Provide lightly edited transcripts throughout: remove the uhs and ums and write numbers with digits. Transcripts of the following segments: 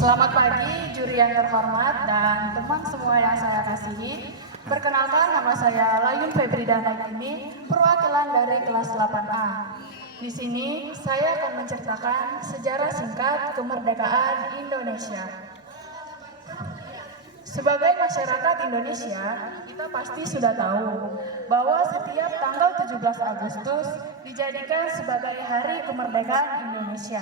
Selamat pagi, juri yang terhormat dan teman semua yang saya kasihi. Perkenalkan, nama saya Layun Febridana ini, perwakilan dari kelas 8A. Di sini, saya akan menceritakan sejarah singkat kemerdekaan Indonesia. Sebagai masyarakat Indonesia, kita pasti sudah tahu bahwa setiap tanggal 17 Agustus dijadikan sebagai Hari Kemerdekaan Indonesia,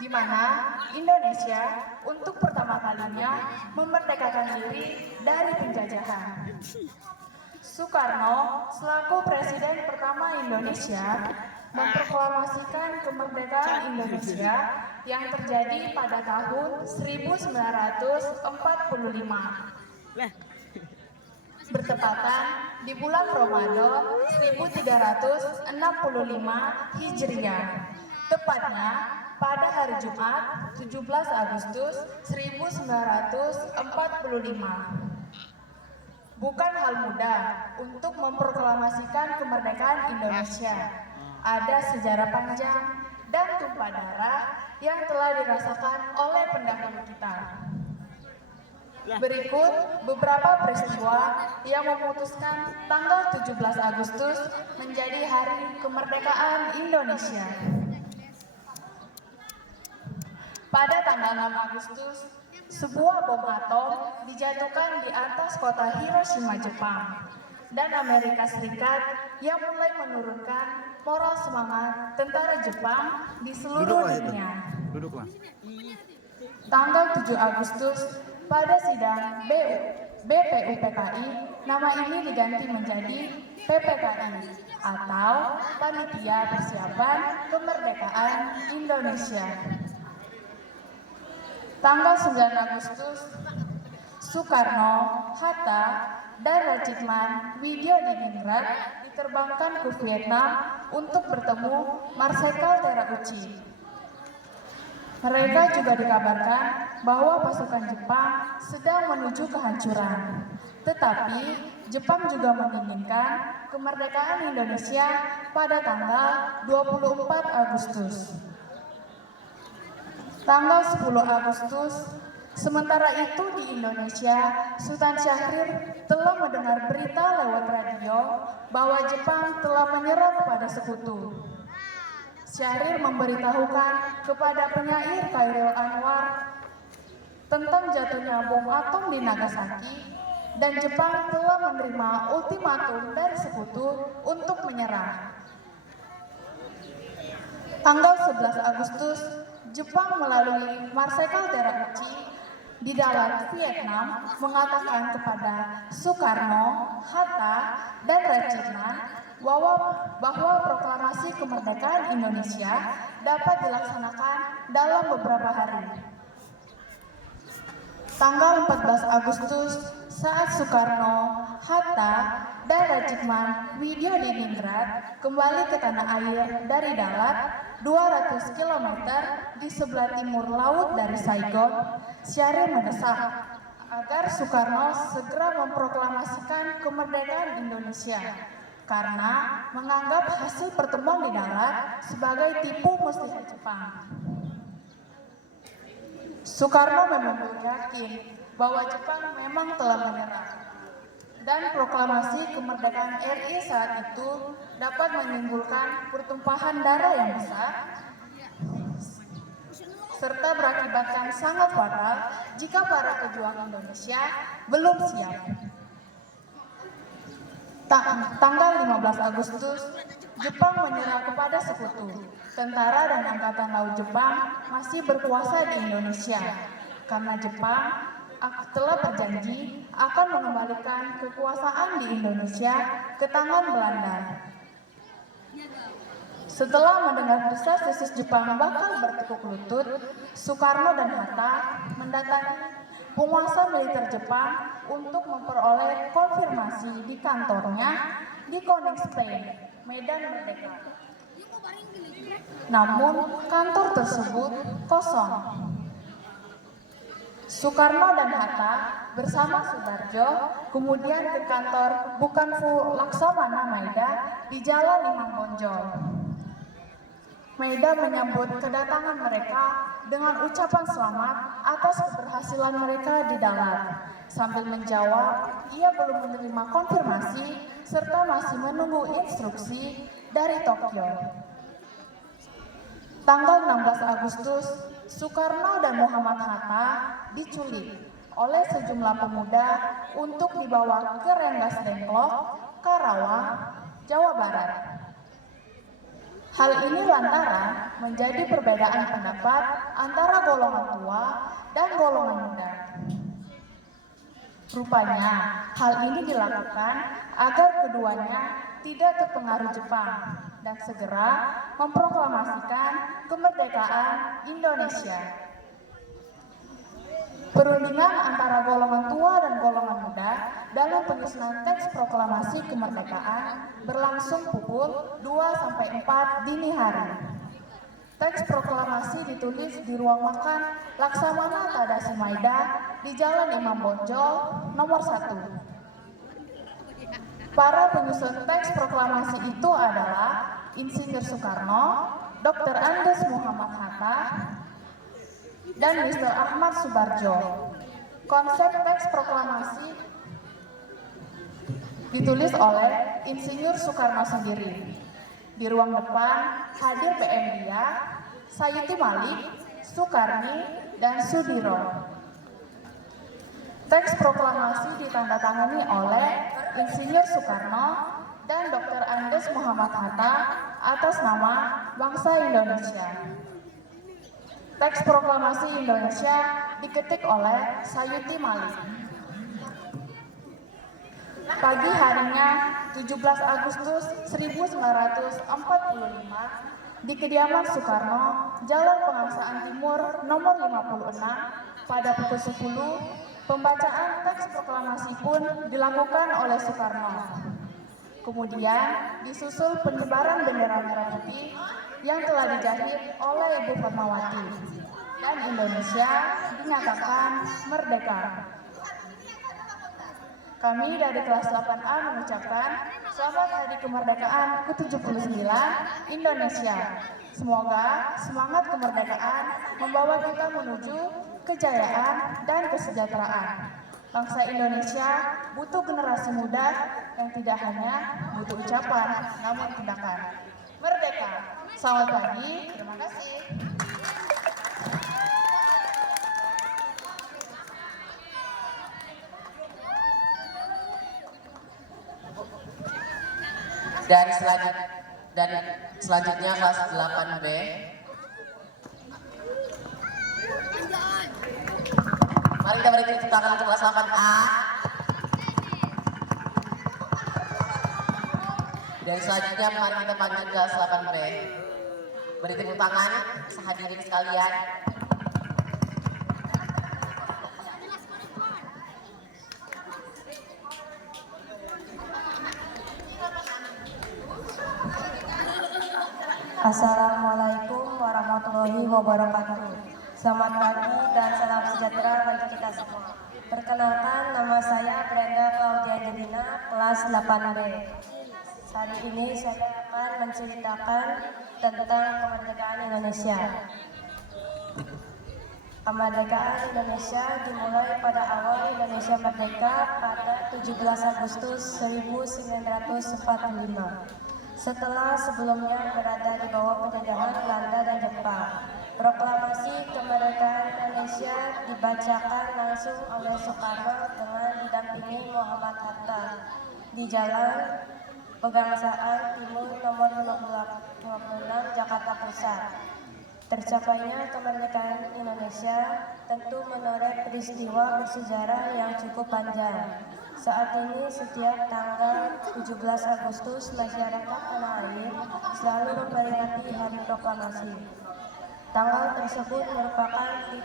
di mana Indonesia untuk pertama kalinya memerdekakan diri dari penjajahan. Soekarno selaku Presiden pertama Indonesia memproklamasikan kemerdekaan Indonesia yang terjadi pada tahun 1945. Bertepatan di bulan Ramadan 1365 Hijriah, tepatnya pada hari Jumat 17 Agustus 1945. Bukan hal mudah untuk memproklamasikan kemerdekaan Indonesia. Ada sejarah panjang dan tumpah darah yang telah dirasakan oleh pendahulu kita. Berikut beberapa peristiwa yang memutuskan tanggal 17 Agustus menjadi Hari Kemerdekaan Indonesia. Pada tanggal 6 Agustus, sebuah bom atom dijatuhkan di atas kota Hiroshima, Jepang, dan Amerika Serikat yang mulai menurunkan moral semangat tentara Jepang di seluruh dunia. Tanggal 7 Agustus, pada sidang BPUPKI, nama ini diganti menjadi PPKI atau Panitia Persiapan Kemerdekaan Indonesia. Tanggal 9 Agustus, Soekarno, Hatta, dan Rajitman Widjodiningrat diterbangkan ke Vietnam untuk bertemu Marsekal Terauchi. Mereka juga dikabarkan bahwa pasukan Jepang sedang menuju kehancuran. Tetapi Jepang juga menginginkan kemerdekaan Indonesia pada tanggal 24 Agustus. Tanggal 10 Agustus, sementara itu di Indonesia, Sultan Syahrir telah mendengar berita lewat radio bahwa Jepang telah menyerah kepada sekutu. Syahrir memberitahukan kepada penyair Chairil Anwar tentang jatuhnya bom atom di Nagasaki, dan Jepang telah menerima ultimatum dari sekutu untuk menyerah. Tanggal 11 Agustus, Jepang melalui Marsekal Terauchi di dalam Vietnam mengatakan kepada Soekarno, Hatta, dan Rajitman bahwa proklamasi kemerdekaan Indonesia dapat dilaksanakan dalam beberapa hari. Tanggal 14 Agustus, saat Soekarno, Hatta, dan Rajitman Widjodiningrat kembali ke tanah air dari darat 200 km di sebelah timur laut dari Saigon, Syahrir mendesak agar Soekarno segera memproklamasikan kemerdekaan Indonesia karena menganggap hasil pertemuan di darat sebagai tipu muslihat Jepang. Soekarno memang yakin bahwa Jepang memang telah menyerah, dan proklamasi kemerdekaan RI saat itu dapat menimbulkan pertumpahan darah yang besar serta berakibatkan sangat fatal jika para pejuang Indonesia belum siap. Tanggal 15 Agustus, Jepang menyerah kepada sekutu. Tentara dan Angkatan Laut Jepang masih berkuasa di Indonesia karena Jepang telah berjanji akan mengembalikan kekuasaan di Indonesia ke tangan Belanda. Setelah mendengar desas-desus Jepang bakal bertekuk lutut, Soekarno dan Hatta mendatangi penguasa militer Jepang untuk memperoleh konfirmasi di kantornya di Koningsplein, Medan Merdeka. Namun, kantor tersebut kosong. Soekarno dan Hatta bersama Subarjo kemudian ke kantor Bukanfu Laksamana Maeda di Jalan Imam Bonjol. Maida menyambut kedatangan mereka dengan ucapan selamat atas keberhasilan mereka di darat. Sambil menjawab, ia belum menerima konfirmasi serta masih menunggu instruksi dari Tokyo. Tanggal 16 Agustus, Soekarno dan Muhammad Hatta diculik oleh sejumlah pemuda untuk dibawa ke Rengas Dengklok, Karawang, Jawa Barat. Hal ini lantaran menjadi perbedaan pendapat antara golongan tua dan golongan muda. Rupanya, hal ini dilakukan agar keduanya tidak terpengaruh Jepang dan segera memproklamasikan kemerdekaan Indonesia. Perundingan antara golongan tua dan golongan muda dalam penyusunan teks proklamasi kemerdekaan berlangsung pukul 2-4 dini hari. Teks proklamasi ditulis di ruang makan Laksamana Tadashi Maida di Jalan Imam Bonjol nomor 1. Para penyusun teks proklamasi itu adalah Insinyur Soekarno, Dr. Andes Muhammad Hatta, dan Mr. Ahmad Subarjo. Konsep teks proklamasi ditulis oleh Insinyur Soekarno sendiri. Di ruang depan hadir PM Dia, Sayuti Malik, Soekarni, dan Sudiro. Teks proklamasi ditandatangani oleh Insinyur Soekarno dan Dr. Andes Muhammad Hatta atas nama bangsa Indonesia. Teks proklamasi Indonesia diketik oleh Sayuti Malik. Pagi harinya 17 Agustus 1945 di kediaman Soekarno, Jalan Pengaksaan Timur nomor 56 pada pukul 10, pembacaan teks proklamasi pun dilakukan oleh Soekarno. Kemudian disusul penyebaran bendera merah putih yang telah dijahit oleh Ibu Fatmawati dan Indonesia dinyatakan merdeka. Kami dari kelas 8A mengucapkan selamat Hari Kemerdekaan ke-79 Indonesia. Semoga semangat kemerdekaan membawa kita menuju kejayaan dan kesejahteraan. Bangsa Indonesia butuh generasi muda yang tidak hanya butuh ucapan, namun tindakan. Merdeka. Selamat pagi. Terima kasih. Dan selanjutnya kelas 8B. Mari kita beri tepuk tangan untuk kelas 8A. Dan selanjutnya mari kita panggil kelas 8B. Beri tepuk tangan sehadirin sekalian. Assalamualaikum warahmatullahi wabarakatuh. Selamat pagi dan salam sejahtera bagi kita semua. Perkenalkan, nama saya Brenda Claudia Jelina, kelas 8B. Hari ini saya akan menceritakan tentang kemerdekaan Indonesia. Kemerdekaan Indonesia dimulai pada awal Indonesia merdeka pada 17 Agustus 1945. Setelah sebelumnya berada di bawah penjajahan Belanda dan Jepang. Proklamasi kemerdekaan Indonesia dibacakan langsung oleh Soekarno dengan didampingi Muhammad Hatta di Jalan Pegangsaan Timur nomor 56 Jakarta Pusat. Tercapainya kemerdekaan Indonesia tentu menoreh peristiwa bersejarah yang cukup panjang. Saat ini setiap tanggal 17 Agustus masyarakat tanah air selalu memperingati Hari Proklamasi. Tanggal tersebut merupakan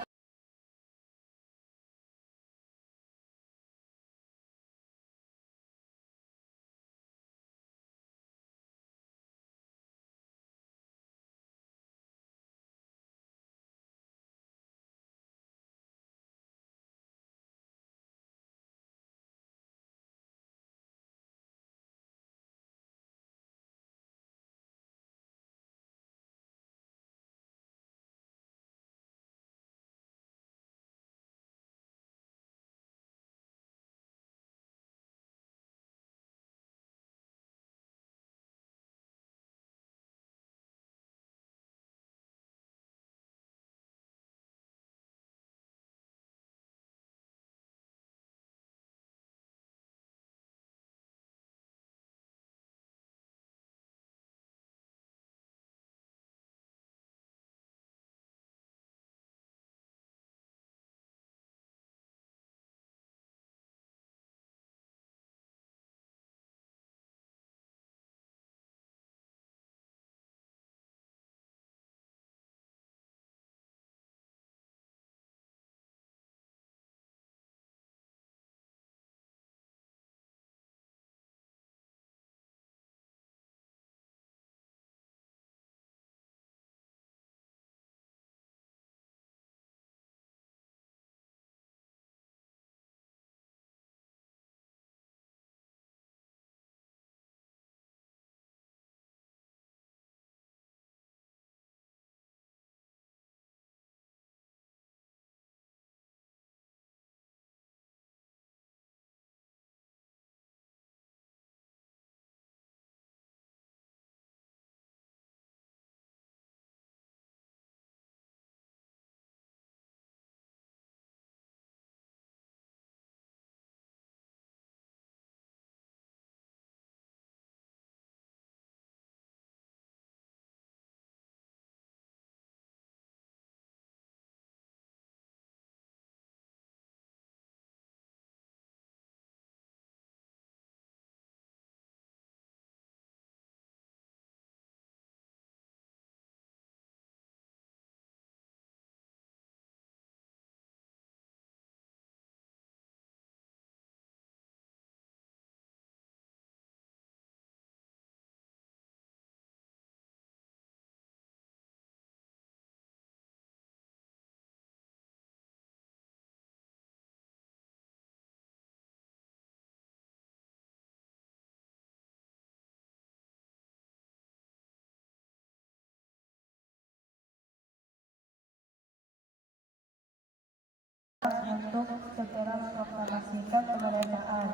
untuk segera memproklamasikan kemerdekaan.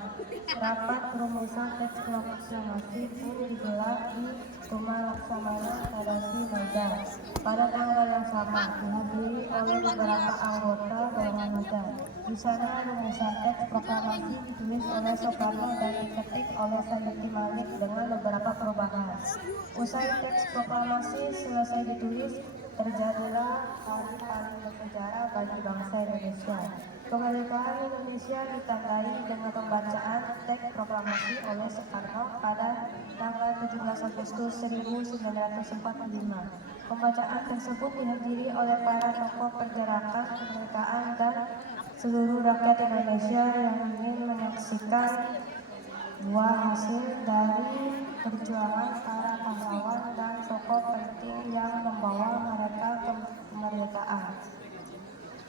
Rapat perumusan teks proklamasi pun digelar di Rumah Laksamana Federasi Medan. Pada tanggal yang sama dihadiri oleh beberapa anggota Dewan Medan. Di sana rumusan teks proklamasi ditulis oleh Soekarno dan diketik oleh Sayuti Malik dengan beberapa perubahan. Usai teks proklamasi selesai ditulis, terjadilah hari paling bersejarah bagi bangsa Indonesia. Kemerdekaan Indonesia ditandai dengan pembacaan teks proklamasi oleh Soekarno pada tanggal 17 Agustus 1945. Pembacaan tersebut dihadiri oleh para tokoh pergerakan kemerdekaan dan seluruh rakyat Indonesia yang ingin menyaksikan buah hasil dari perjuangan para pahlawan dan tokoh penting yang membawa mereka ke kemerdekaan.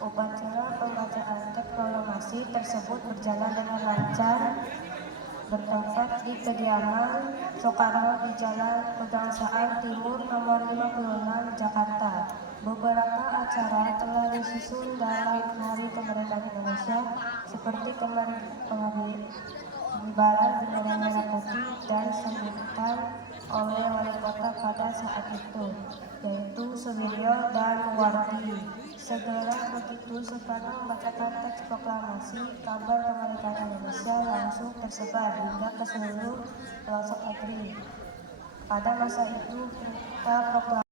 Upacara pembacaan teks proklamasi tersebut berjalan dengan lancar bertempat di kediaman Soekarno di Jalan Pegangsaan Timur nomor 56 Jakarta. Beberapa acara telah disusun dalam Hari Kemerdekaan Indonesia seperti pengibaran bendera merah putih dan sambutan oleh wali kota pada saat itu, yaitu Suwiryo dan Wardi. Segera begitu Soekarno membacakan teks proklamasi, kabar kemerdekaan Indonesia langsung tersebar hingga ke seluruh pelosok negeri. Pada masa itu kita proklamasi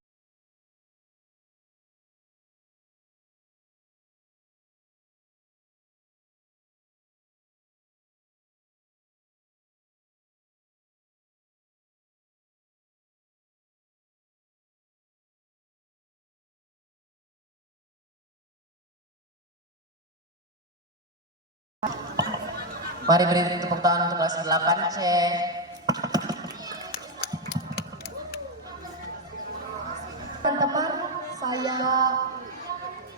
Mari beri tepuk tangan untuk kelas 8C. Teman-teman, saya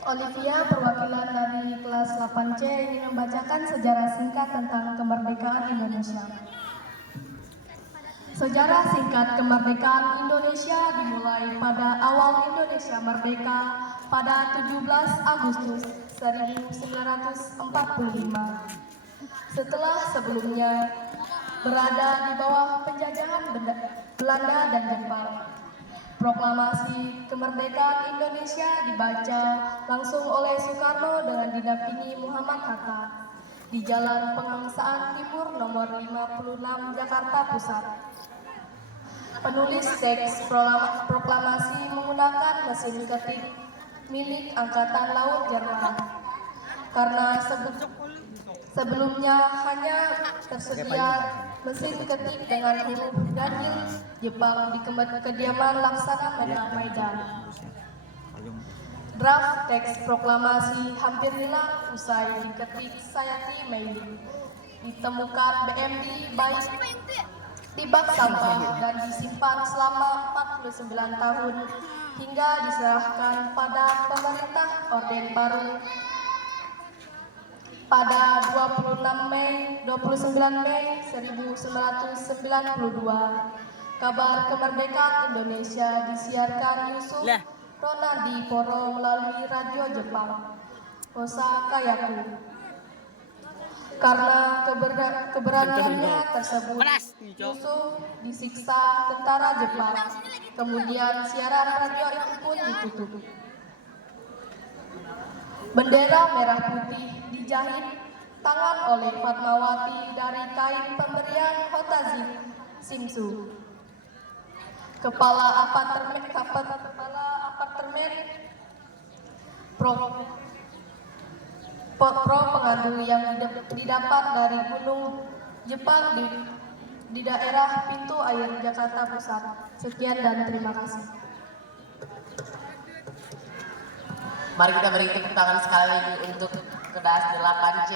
Olivia, perwakilan dari kelas 8C, ingin membacakan sejarah singkat tentang kemerdekaan Indonesia. Sejarah singkat kemerdekaan Indonesia dimulai pada awal Indonesia merdeka pada 17 Agustus 1945. Setelah sebelumnya berada di bawah penjajahan Belanda dan Jepang. Proklamasi kemerdekaan Indonesia dibaca langsung oleh Soekarno dengan didampingi Muhammad Hatta di Jalan Pegangsaan Timur nomor 56 Jakarta Pusat. Penulis teks proklamasi menggunakan mesin ketik milik Angkatan Laut Jerman karena sebelumnya hanya tersedia mesin ketik dengan huruf ganjil Jepang di kediaman Laksamana Medan. Draft teks proklamasi hampir hilang usai diketik Sayati Meili. Ditemukan BMD baik di bak sampah dan disimpan selama 49 tahun hingga diserahkan pada pemerintah Orde Baru pada 29 Mei 1992. Kabar kemerdekaan Indonesia disiarkan Yusuf Ronardi Poro melalui radio Jepang Hosa Kayaku. Karena keberaniannya tersebut, Yusuf disiksa tentara Jepang. Kemudian siaran radio itu pun ditutup. Bendera merah putih dijahit tangan oleh Fatmawati dari kain pemberian Hotazim Simsu. Kepala apartemen Pro pengadu yang didapat dari Gunung Jepang di daerah pintu air Jakarta Pusat. Sekian dan terima kasih. Mari kita beri tepuk tangan sekali lagi untuk kelas 8C.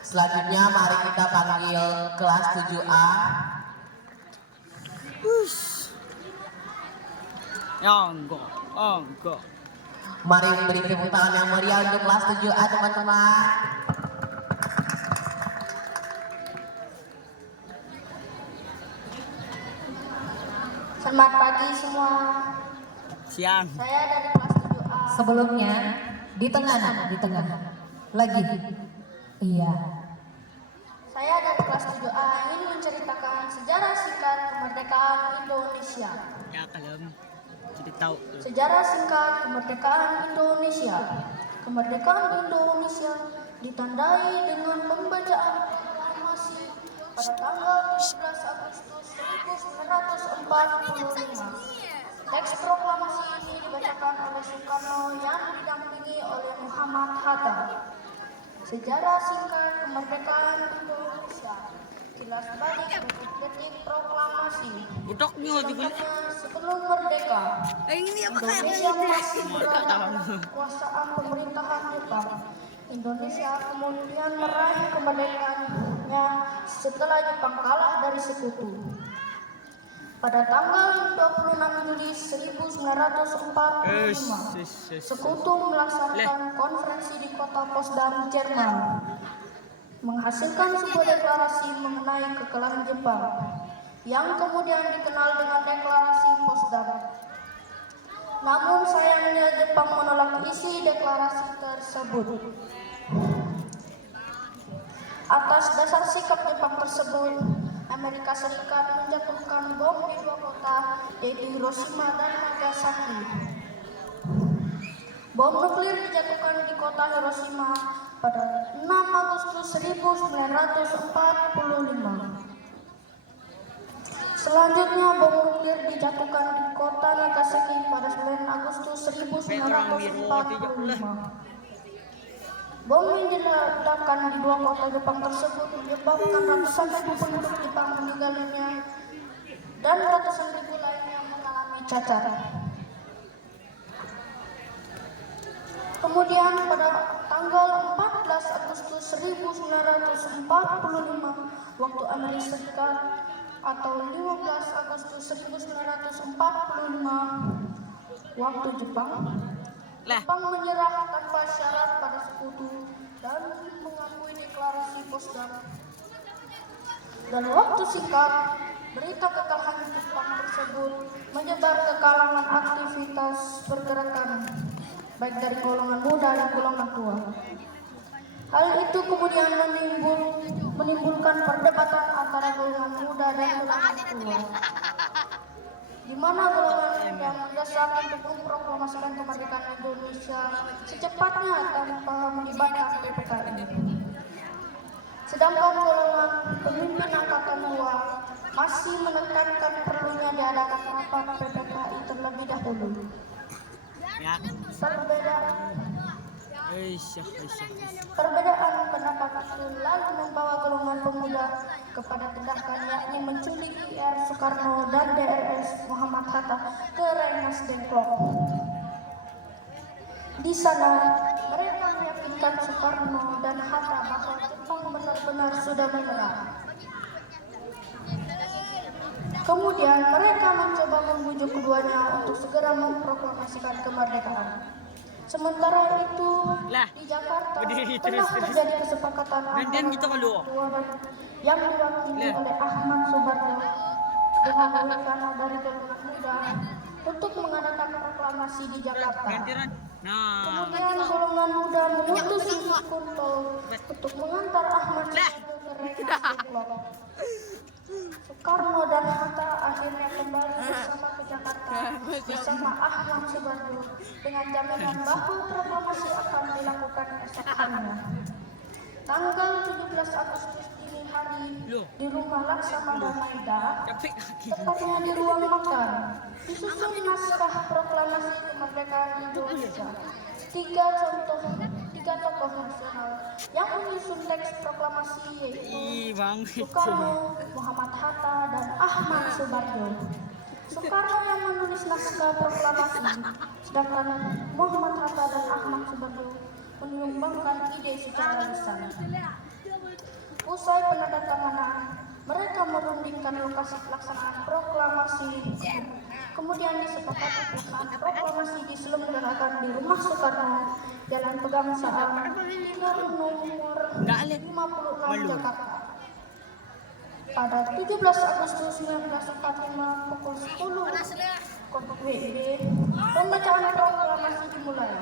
Selanjutnya mari kita panggil kelas 7A. Enggak. Mari beri tepuk tangan yang meriah untuk kelas 7A, teman-teman. Selamat pagi semua. Siang. Saya dari kelas 7A. Sebelumnya di tengah. Lagi. Iya. Saya dari kelas 7A ingin menceritakan sejarah singkat kemerdekaan Indonesia. Ya kalem. Jadi tahu. Sejarah singkat kemerdekaan Indonesia. Kemerdekaan Indonesia ditandai dengan pembacaan proklamasi pada tanggal 17 Agustus 1945. Teks proklamasi ini dibacakan oleh Soekarno yang didampingi oleh Muhammad Hatta. Sejarah singkat kemerdekaan Indonesia. Kilas balik detik proklamasi. Contohnya, sebelum merdeka, Indonesia masih berada dalam kekuasaan pemerintahan Jepang. Indonesia kemudian meraih kemerdekaannya setelah Jepang kalah dari sekutu. Pada tanggal 26 Juli 1945, sekutu melaksanakan konferensi di kota Potsdam, Jerman, menghasilkan sebuah deklarasi mengenai kekalahan Jepang, yang kemudian dikenal dengan deklarasi Potsdam. Namun sayangnya Jepang menolak isi deklarasi tersebut. Atas dasar sikap Jepang tersebut, Amerika Serikat menjatuhkan bom di dua kota, yaitu Hiroshima dan Nagasaki. Bom nuklir dijatuhkan di kota Hiroshima pada 6 Agustus 1945. Selanjutnya, bom nuklir dijatuhkan di kota Nagasaki pada 9 Agustus 1945. Bom yang diledakkan di dua kota Jepang tersebut menyebabkan ratusan ribu penduduk Jepang meninggal dunia dan ratusan ribu lainnya mengalami cacat. Kemudian pada tanggal 14 Agustus 1945 waktu Amerika Serikat atau 15 Agustus 1945 waktu Jepang menyerah tanpa syarat pada sekutu dan mengakui deklarasi Potsdam. Dan waktu singkat, berita kekalahan Jepang tersebut menyebar ke kalangan aktivitas pergerakan, baik dari golongan muda dan golongan tua. Hal itu kemudian menimbulkan perdebatan antara golongan muda dan golongan tua, di mana golongan muda mendesak untuk memproklamasikan kemerdekaan Indonesia secepatnya tanpa melibatkan PPKI. Sedangkan golongan pemimpin angkatan tua masih menekankan perlunya diadakan rapat PPKI terlebih dahulu. Perbedaan pendapat itu lalu membawa golongan pemuda kepada tindakan, yakni menculik IR Soekarno dan DRS Muhammad Hatta ke Rengas Dengklok. Di sana mereka meyakinkan Soekarno dan Hatta bahwa Jepang benar-benar sudah menyerah. Kemudian mereka mencoba membujuk keduanya untuk segera memproklamasikan kemerdekaan. Sementara itu di Jakarta telah terjadi kesepakatan antara yang diwakili oleh Ahmad Soebarjo dengan Wacana dari golongan muda untuk mengadakan proklamasi di Jakarta. Kemudian golongan muda mengutus Yusuf Kunto untuk mengantar Ahmad Soebarjo ke Rengas Dengklok. Soekarno dan Hatta akhirnya kembali bersama ke Jakarta bersama Ahmad Soebarjo dengan jaminan bahwa proklamasi akan dilakukan esok harinya. Tanggal 17 Agustus dini hari di rumah Laksamana Maida, tepatnya di ruang makan, disusun naskah proklamasi kemerdekaan Indonesia. Tiga tokoh nasional yang menyusun teks proklamasi yaitu Soekarno, Muhammad Hatta, dan Ahmad Soebarjo. Soekarno yang menulis naskah proklamasi, sedangkan Muhammad Hatta dan Ahmad Soebarjo menyumbangkan ide secara lisan. Usai penandatanganan, mereka merundingkan lokasi pelaksanaan proklamasi. Kemudian disepakati pelaksanaan proklamasi diselenggarakan di Rumah Soekarno, Jalan Pegangsaan, 3 nomor 56 Jakarta. Pada 17 Agustus 1945 pukul 10.00 WIB, pembacaan proklamasi dimulai.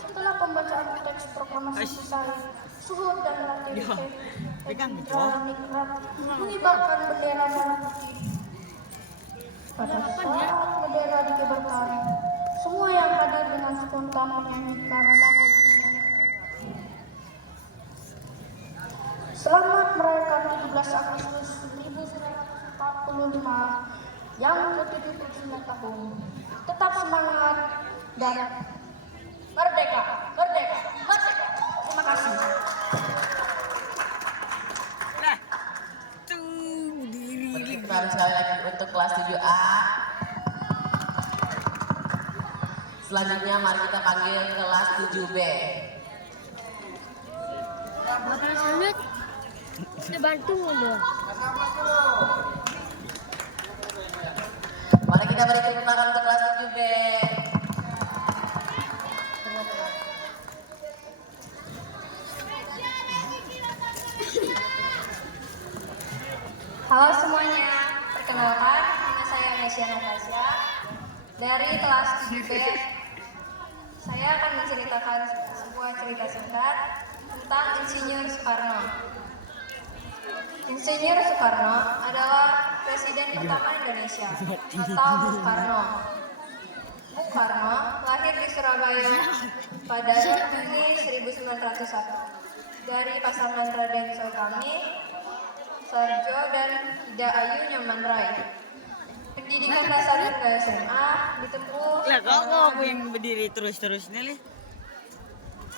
Setelah pembacaan teks proklamasi selesai, Suhud dan Ratu Ningrat mengibarkan bendera merah putih. Pada saat bendera dikibarkan, semua yang hadir dengan spontan menyanyikan lagu ini. Selamat merayakan 17 Agustus 1945 yang ke-79 tahun. Tetap semangat dan merdeka, merdeka, merdeka. Terima kasih. Berkenan sekali lagi untuk kelas 7A. Selanjutnya mari kita panggil kelas 7B. Bapak sangat bantu ngomong. Mari kita beri tepuk tangan untuk kelas 7B. Halo semuanya, perkenalkan nama saya Nesya Natasha dari kelas 7B. Saya akan menceritakan sebuah cerita singkat tentang Insinyur Soekarno. Insinyur Soekarno adalah presiden pertama Indonesia atau Bung Karno. Bung Karno lahir di Surabaya pada Juni 1901 dari pasangan Raden Sulkami Sarjo dan Ida Ayu Nyaman Rai. Pendidikan dasar hingga SMA ditempuh Lah kok aku yang berdiri terus-terus nih?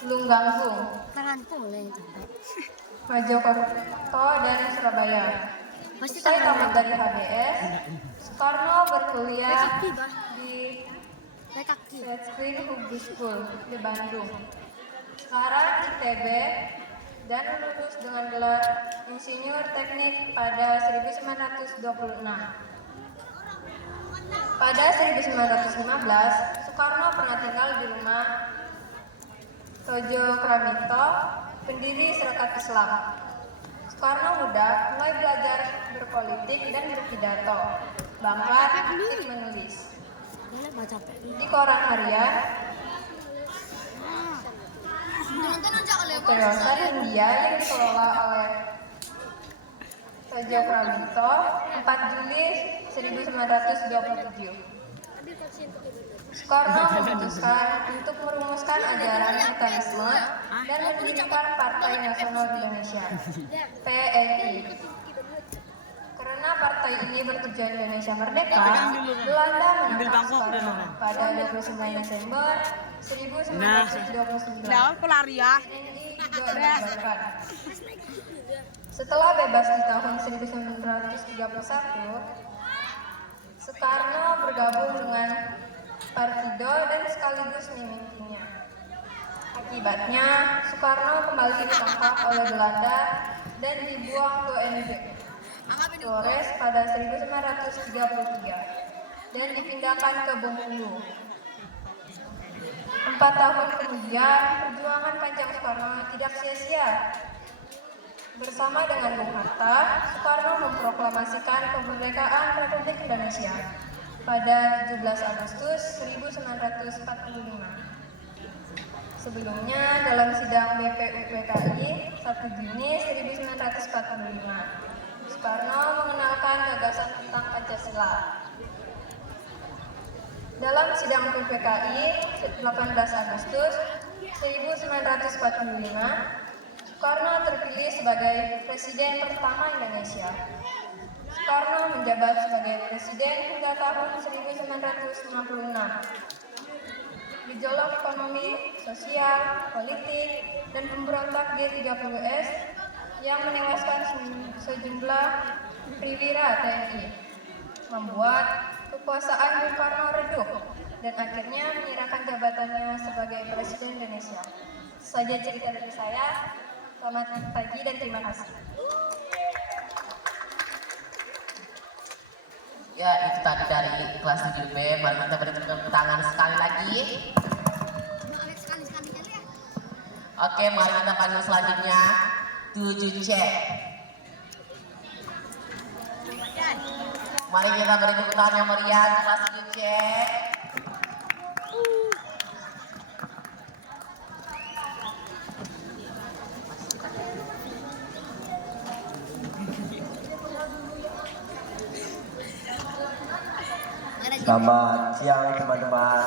Tulungagung, Mojokerto dan Surabaya. Usai tamat dari HBS, Soekarno berkuliah di Redskrin Hugh School di Bandung, sekarang ITB, dan lulus dengan gelar Insinyur Teknik pada 1926. Pada 1915, Soekarno pernah tinggal di rumah Tojo Kramito, pendiri Serikat Islam. Soekarno muda mulai belajar berpolitik dan berpidato, bahkan aktif menulis. Di koran harian Terosan India yang dikelola oleh Tojo Kramito 4 Juli 1927. Soekarno memutuskan untuk merumuskan ajaran Soekarnisme dan mendirikan Partai Nasional Indonesia (PNI). Karena partai ini bertujuan Indonesia merdeka, Belanda menangkap Soekarno pada 29 Desember 1929. PNI juga dibubarkan. Setelah bebas di tahun 1931, Soekarno bergabung dengan Partido dan sekaligus memimpinnya. Akibatnya, Soekarno kembali ditangkap oleh Belanda dan dibuang ke NB Flores pada 1933 dan dipindahkan ke Bengkulu. 4 tahun kemudian, perjuangan panjang Soekarno tidak sia-sia. Bersama dengan Bung Hatta, Soekarno memproklamasikan kemerdekaan Republik Indonesia pada 17 Agustus 1945. Sebelumnya, dalam sidang BPUPKI 1 Juni 1945, Soekarno mengenalkan gagasan tentang Pancasila. Dalam sidang PPKI 18 Agustus 1945, Soekarno terpilih sebagai Presiden pertama Indonesia. Soekarno menjabat sebagai Presiden hingga tahun 1956. Gejolak ekonomi, sosial, politik, dan pemberontak G30S yang menewaskan sejumlah perwira TNI membuat kekuasaan Bung Karno redup dan akhirnya menyerahkan jabatannya sebagai Presiden Indonesia. Itu saja cerita dari saya. Selamat pagi dan terima kasih. Ya, itu tadi dari kelas 7B. Mari kita beri tepuk tangan sekali lagi. Oke, mari kita panggil selanjutnya 7C. Mari kita beri tepuk tangan yang meriah kelas 7C. Selamat siang teman-teman.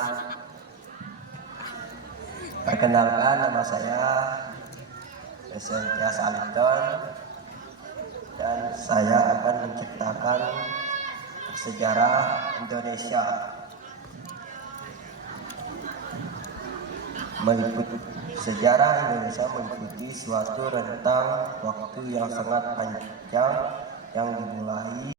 Perkenalkan, nama saya Tias Aliton dan saya akan menceritakan sejarah Indonesia. Sejarah Indonesia meliputi suatu rentang waktu yang sangat panjang yang dimulai